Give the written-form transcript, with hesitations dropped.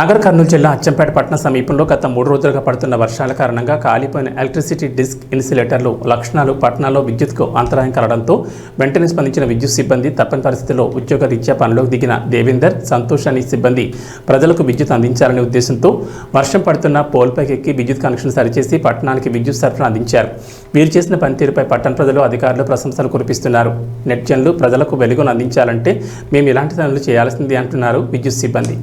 నాగర్ కర్నూలు జిల్లా అచ్చంపేట పట్టణ సమీపంలో గత 3 రోజులుగా పడుతున్న వర్షాల కారణంగా కాలిపోయిన ఎలక్ట్రిసిటీ డిస్క్ ఇన్సులేటర్లు లక్షణాలు పట్టణంలో విద్యుత్కు అంతరాయం కలగడంతో వెంటనే స్పందించిన విద్యుత్ సిబ్బంది తప్పని పరిస్థితుల్లో ఉద్యోగరీత్యా పనిలోకి దిగిన దేవేందర్, సంతోష్ అనే సిబ్బంది ప్రజలకు విద్యుత్ అందించాలనే ఉద్దేశంతో వర్షం పడుతున్న పోల్పైకి ఎక్కి విద్యుత్ కనెక్షన్ సరిచేసి పట్టణానికి విద్యుత్ సరఫరా అందించారు. వీరు చేసిన పనితీరుపై పట్టణ ప్రజలు, అధికారులు ప్రశంసలు కురిపిస్తున్నారు. నెటిజన్లు ప్రజలకు వెలుగును అందించాలంటే మేము ఇలాంటి పనులు చేయాల్సింది అంటున్నారు విద్యుత్ సిబ్బంది.